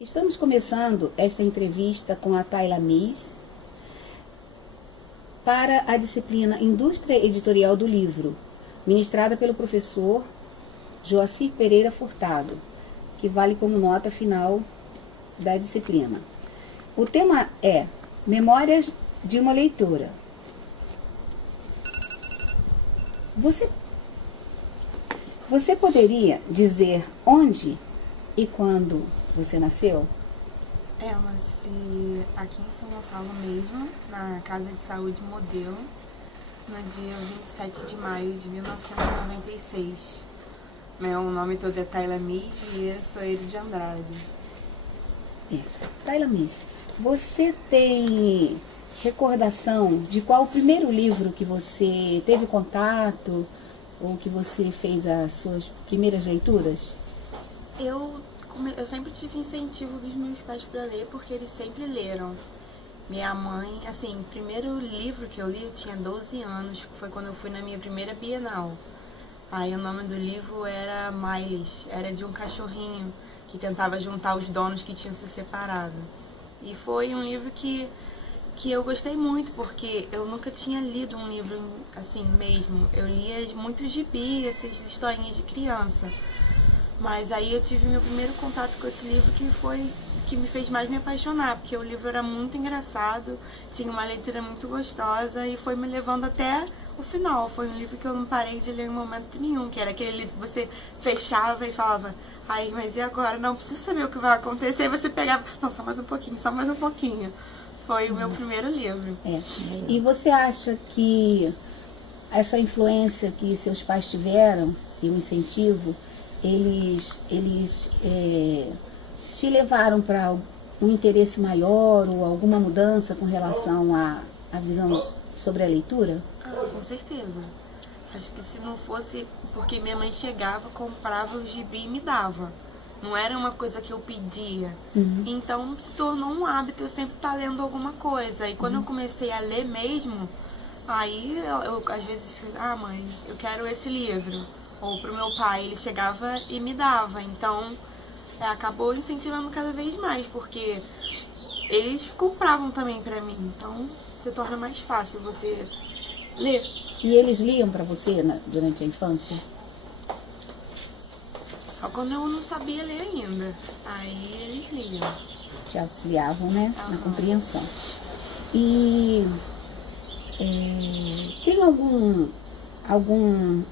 Estamos começando esta entrevista com a Tayla Miss para a disciplina Indústria Editorial do Livro, ministrada pelo professor Joacir Pereira Furtado, que vale como nota final da disciplina. O tema é Memórias de uma Leitora. Você poderia dizer onde e quando você nasceu? Eu nasci aqui em São Gonçalo mesmo, na Casa de Saúde Modelo, no dia 27 de maio de 1996. Meu nome todo é Tayla Miss Vieira Soeiro de Andrade. Tayla Miss, você tem recordação de qual o primeiro livro que você teve contato ou que você fez as suas primeiras leituras? Eu sempre tive incentivo dos meus pais para ler, porque eles sempre leram. Minha mãe, assim, o primeiro livro que eu li, eu tinha 12 anos, foi quando eu fui na minha primeira Bienal. Aí o nome do livro era Miles, era de um cachorrinho que tentava juntar os donos que tinham se separado. E foi um livro que eu gostei muito, porque eu nunca tinha lido um livro assim mesmo. Eu lia muitos gibi, essas historinhas de criança. Mas aí eu tive meu primeiro contato com esse livro que me fez mais me apaixonar, porque o livro era muito engraçado, tinha uma leitura muito gostosa e foi me levando até o final. Foi um livro que eu não parei de ler em momento nenhum, que era aquele livro que você fechava e falava, ai, mas e agora? Não preciso saber o que vai acontecer. Aí você pegava, não, só mais um pouquinho, só mais um pouquinho. Foi o meu primeiro livro. E você acha que essa influência que seus pais tiveram, e o incentivo, eles te levaram para um interesse maior ou alguma mudança com relação à visão sobre a leitura? Ah, com certeza. Acho que se não fosse porque minha mãe chegava, comprava o gibi e me dava. Não era uma coisa que eu pedia. Então se tornou um hábito eu sempre estar lendo alguma coisa. E quando eu comecei a ler mesmo, aí eu às vezes, mãe, eu quero esse livro. Ou pro meu pai, ele chegava e me dava. Então acabou incentivando cada vez mais, porque eles compravam também pra mim. Então se torna mais fácil você ler. E eles liam para você durante a infância? Só quando eu não sabia ler ainda. Aí eles liam. Te auxiliavam, né, na compreensão. E tem algum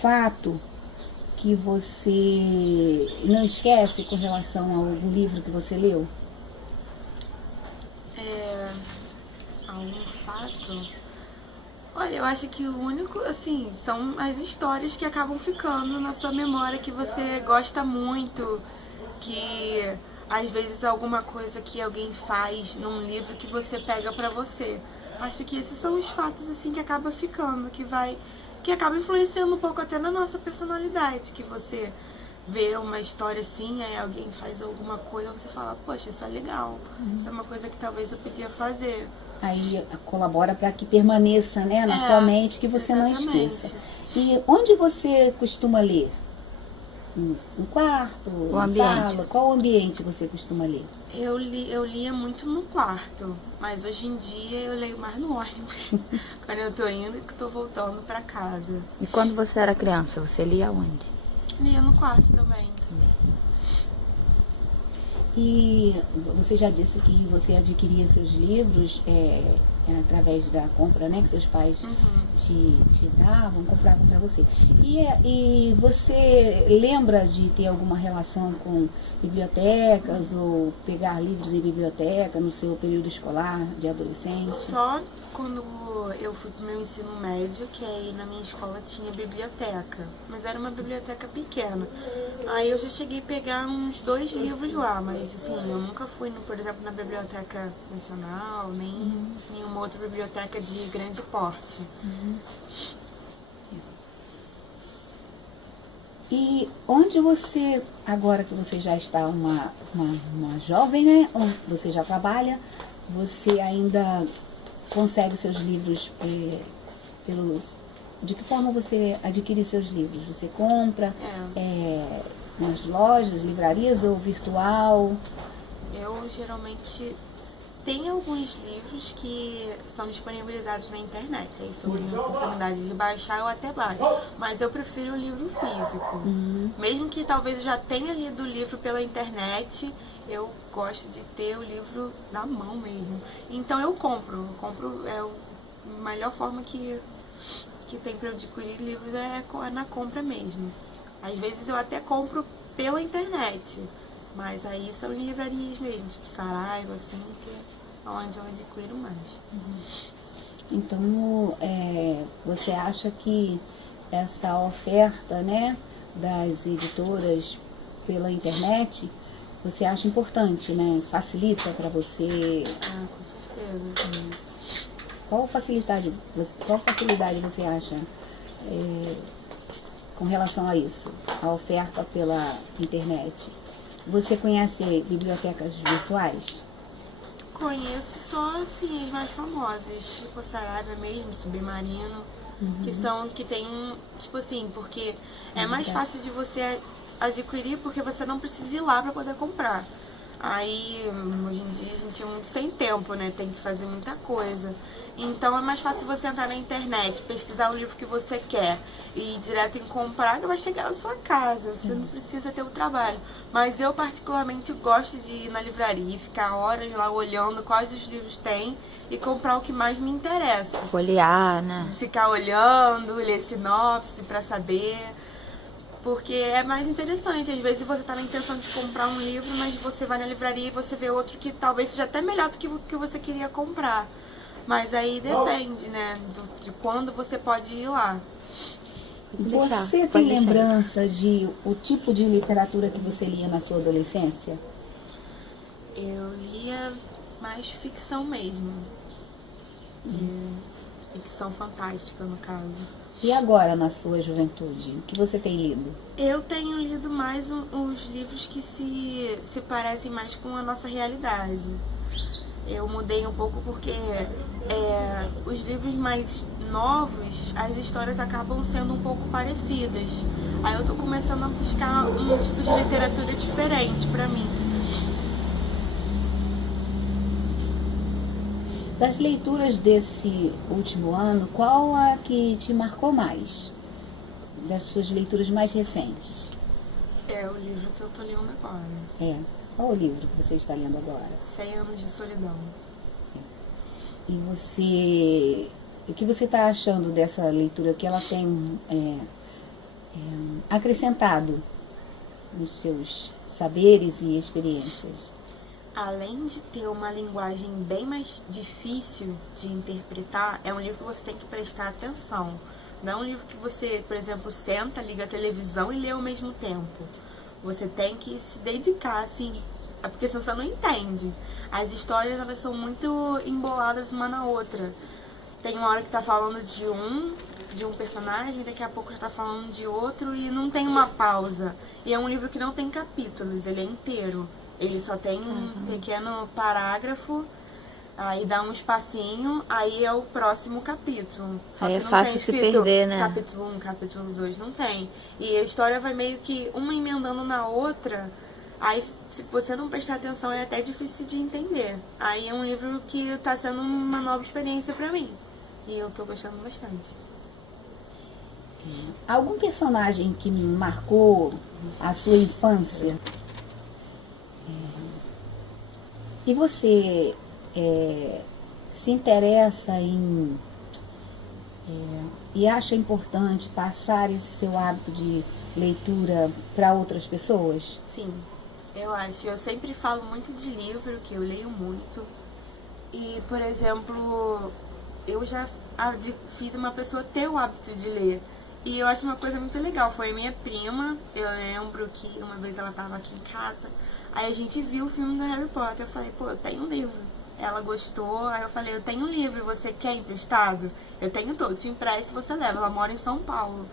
fato que você não esquece com relação a algum livro que você leu? Algum fato? Olha, eu acho que o único, assim, são as histórias que acabam ficando na sua memória, que você gosta muito, que às vezes alguma coisa que alguém faz num livro que você pega pra você. Acho que esses são os fatos, assim, que acaba ficando, que acaba influenciando um pouco até na nossa personalidade, que você vê uma história assim, aí alguém faz alguma coisa, você fala, poxa, isso é legal, isso é uma coisa que talvez eu podia fazer. Aí colabora para que permaneça, né, na sua mente, que você não esqueça. E onde você costuma ler? No quarto? Na sala? Qual ambiente você costuma ler? Eu lia muito no quarto, mas hoje em dia eu leio mais no ônibus, quando eu tô indo e que tô voltando pra casa. E quando você era criança, você lia onde? Lia no quarto também. E você já disse que você adquiria seus livros através da compra, né, que seus pais te davam, compravam para você. E você lembra de ter alguma relação com bibliotecas ou pegar livros em biblioteca no seu período escolar de adolescência? Só quando eu fui pro meu ensino médio, que aí na minha escola tinha biblioteca, mas era uma biblioteca pequena. Aí eu já cheguei a pegar uns 2 livros lá, mas assim, eu nunca fui, por exemplo, na Biblioteca Nacional, nem nenhuma outra biblioteca de grande porte. E onde você, agora que você já está uma jovem, né, você já trabalha, você ainda consegue seus livros de que forma você adquire seus livros? Você compra? nas lojas, livrarias ou virtual? Eu geralmente tenho alguns livros que são disponibilizados na internet. Aí se eu tenho a oportunidade de baixar, eu até baixo. Mas eu prefiro o livro físico. Mesmo que talvez eu já tenha lido o livro pela internet, eu gosto de ter o livro na mão mesmo. Então eu compro. É a melhor forma que tem para eu adquirir livros é na compra mesmo. Às vezes eu até compro pela internet. Mas aí são em livrarias mesmo, tipo Saraiva, assim, que é onde eu adquiro mais. Então, você acha que essa oferta, né, das editoras pela internet, você acha importante, né? Facilita para você? Ah, com certeza. Qual facilidade você acha com relação a isso, a oferta pela internet? Você conhece bibliotecas virtuais? Conheço só, assim, as mais famosas, tipo Saraiva mesmo, Submarino, que tem tipo assim, porque é mais fácil de você adquirir porque você não precisa ir lá para poder comprar. Aí, hoje em dia, a gente é muito sem tempo, né? Tem que fazer muita coisa. Então, é mais fácil você entrar na internet, pesquisar o livro que você quer e ir direto em comprar, que vai chegar na sua casa. Você não precisa ter o trabalho. Mas eu, particularmente, gosto de ir na livraria e ficar horas lá olhando quais os livros tem e comprar o que mais me interessa. Folhear, né? Ficar olhando, ler sinopse pra saber... Porque é mais interessante. Às vezes você tá na intenção de comprar um livro, mas você vai na livraria e você vê outro que talvez seja até melhor do que o que você queria comprar. Mas aí depende, né, de quando você pode ir lá. Você tem lembrança de o tipo de literatura que você lia na sua adolescência? Eu lia mais ficção mesmo. Ficção fantástica, no caso. E agora, na sua juventude, o que você tem lido? Eu tenho lido mais os livros que se parecem mais com a nossa realidade. Eu mudei um pouco porque os livros mais novos, as histórias acabam sendo um pouco parecidas. Aí eu tô começando a buscar um tipo de literatura diferente pra mim. Das leituras desse último ano, qual a que te marcou mais? Das suas leituras mais recentes? É o livro que eu tô lendo agora. Qual o livro que você está lendo agora? 100 Anos de Solidão. E você... O que você está achando dessa leitura? Que ela tem acrescentado nos seus saberes e experiências? Além de ter uma linguagem bem mais difícil de interpretar, é um livro que você tem que prestar atenção. Não é um livro que você, por exemplo, senta, liga a televisão e lê ao mesmo tempo. Você tem que se dedicar, assim, porque senão você não entende. As histórias, elas são muito emboladas uma na outra. Tem uma hora que tá falando de um personagem, daqui a pouco já tá falando de outro e não tem uma pausa. E é um livro que não tem capítulos, ele é inteiro. Ele só tem um pequeno parágrafo, aí dá um espacinho, aí é o próximo capítulo. Só aí que é não fácil tem se escrito perder, né? Capítulo 1, capítulo 2, não tem. E a história vai meio que uma emendando na outra, aí se você não prestar atenção é até difícil de entender. Aí é um livro que tá sendo uma nova experiência pra mim. E eu tô gostando bastante. Algum personagem que marcou a sua infância? E você se interessa e acha importante passar esse seu hábito de leitura para outras pessoas? Sim, eu acho. Eu sempre falo muito de livro, que eu leio muito. E, por exemplo, eu já fiz uma pessoa ter o hábito de ler. E eu acho uma coisa muito legal. Foi a minha prima, eu lembro que uma vez ela estava aqui em casa, aí a gente viu o filme do Harry Potter. Eu falei, pô, eu tenho um livro. Ela gostou, aí eu falei, eu tenho um livro, você quer emprestado? Eu tenho todo, te empresto, você leva. Ela mora em São Paulo.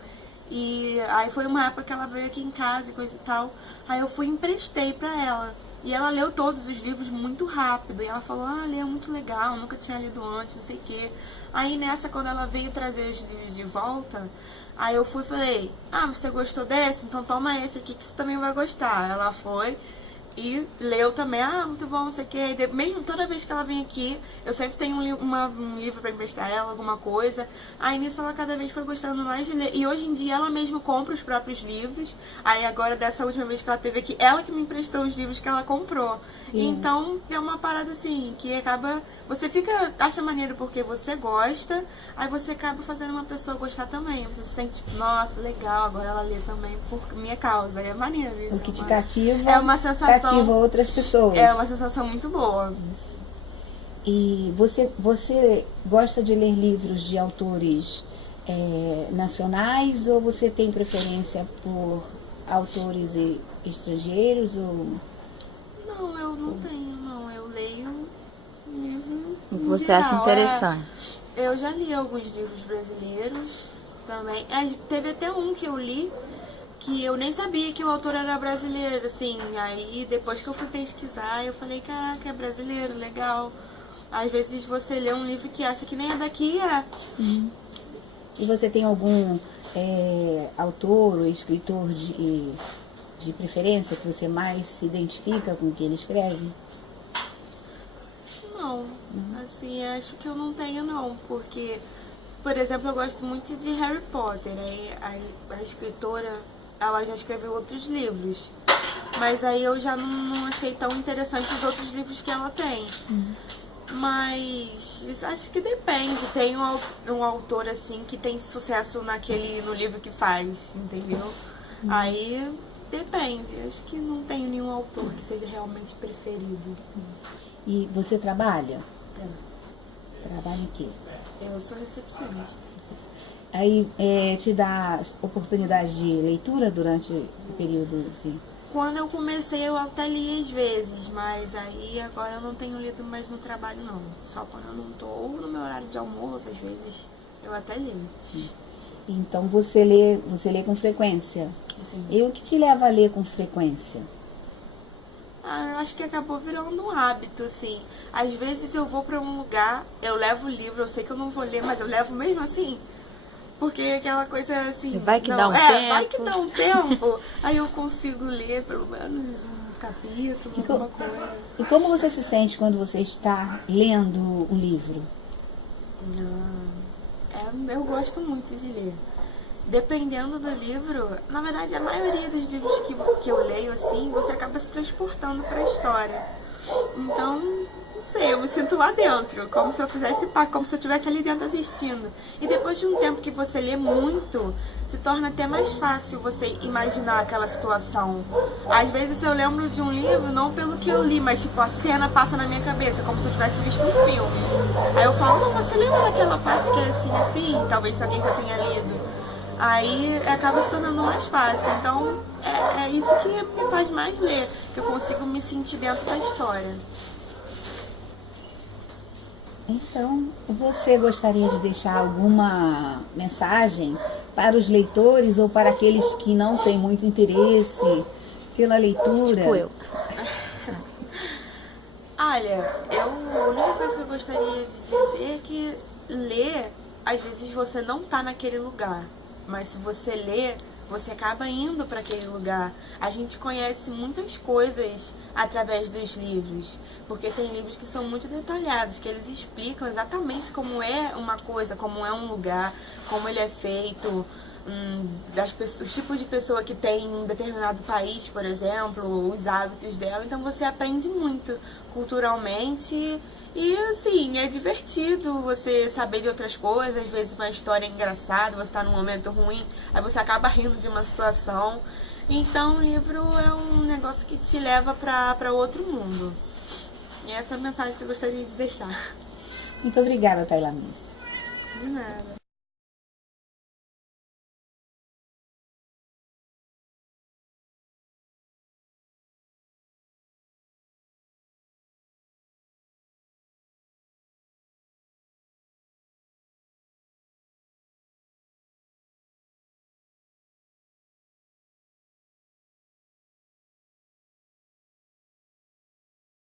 E aí foi uma época que ela veio aqui em casa e coisa e tal. Aí eu fui e emprestei pra ela. E ela leu todos os livros muito rápido. E ela falou, lê é muito legal, nunca tinha lido antes, não sei o quê. Aí nessa, quando ela veio trazer os livros de volta, aí eu fui e falei, você gostou desse? Então toma esse aqui que você também vai gostar. Ela foi e leu também, muito bom, não sei o que. Mesmo toda vez que ela vem aqui, eu sempre tenho um livro pra emprestar ela, alguma coisa. Aí nisso ela cada vez foi gostando mais de ler. E hoje em dia ela mesma compra os próprios livros. Aí agora, dessa última vez que ela teve aqui, ela que me emprestou os livros que ela comprou. Então é uma parada assim, que acaba... Você acha maneiro porque você gosta, aí você acaba fazendo uma pessoa gostar também. Você se sente, tipo, nossa, legal, agora ela lê também por minha causa. Aí é maneiro isso. O que te cativa, é uma sensação, cativa outras pessoas. É uma sensação muito boa. Isso. E você gosta de ler livros de autores nacionais ou você tem preferência por autores estrangeiros? Ou... Não, eu não tenho, não. Eu leio livro O que você acha interessante? Eu já li alguns livros brasileiros também. Teve até um que eu li que eu nem sabia que o autor era brasileiro, assim. Aí depois que eu fui pesquisar, eu falei, caraca, é brasileiro, legal. Às vezes você lê um livro que acha que nem é daqui, E você tem algum autor ou escritor de preferência que você mais se identifica com o que ele escreve? Não, assim, acho que eu não tenho não, porque, por exemplo, eu gosto muito de Harry Potter, a escritora, ela já escreveu outros livros, mas aí eu já não achei tão interessante os outros livros que ela tem. Mas acho que depende, tem um autor assim que tem sucesso no livro que faz, entendeu? Aí depende, acho que não tenho nenhum autor que seja realmente preferido. E você trabalha? Trabalha em quê? Eu sou recepcionista. Aí te dá oportunidade de leitura durante o período de... Quando eu comecei eu até li às vezes, mas aí agora eu não tenho lido mais no trabalho não. Só quando eu não tô, ou no meu horário de almoço, às vezes eu até leio. Então você lê com frequência? Sim. E o que te leva a ler com frequência? Eu acho que acabou virando um hábito, assim. Às vezes eu vou pra um lugar, eu levo o livro, eu sei que eu não vou ler, mas eu levo mesmo assim. Porque aquela coisa assim... Vai que dá um tempo. Vai que dá um tempo. Aí eu consigo ler pelo menos um capítulo, alguma coisa. E como você se sente quando você está lendo um livro? Eu gosto muito de ler. Dependendo do livro, na verdade a maioria dos livros que eu leio assim, você acaba se transportando para a história. Então, não sei, eu me sinto lá dentro, como se eu fizesse parte, como se eu estivesse ali dentro assistindo. E depois de um tempo que você lê muito, se torna até mais fácil você imaginar aquela situação. Às vezes eu lembro de um livro, não pelo que eu li, mas tipo, a cena passa na minha cabeça, como se eu tivesse visto um filme. Aí eu falo, não, você lembra daquela parte que é assim, talvez se alguém já tenha lido. Aí acaba se tornando mais fácil. Então é isso que me faz mais ler, que eu consigo me sentir dentro da história. Então, você gostaria de deixar alguma mensagem para os leitores ou para aqueles que não têm muito interesse pela leitura? Tipo eu. Olha, a única coisa que eu gostaria de dizer é que ler, às vezes você não está naquele lugar. Mas se você lê, você acaba indo para aquele lugar. A gente conhece muitas coisas através dos livros, porque tem livros que são muito detalhados, que eles explicam exatamente como é uma coisa, como é um lugar, como ele é feito, os tipos de pessoa que tem em um determinado país, por exemplo, os hábitos dela. Então você aprende muito culturalmente. E assim, é divertido você saber de outras coisas, às vezes uma história engraçada, você está num momento ruim, aí você acaba rindo de uma situação. Então o livro é um negócio que te leva para outro mundo. E essa é a mensagem que eu gostaria de deixar. Muito obrigada, Tayla Miss. De nada.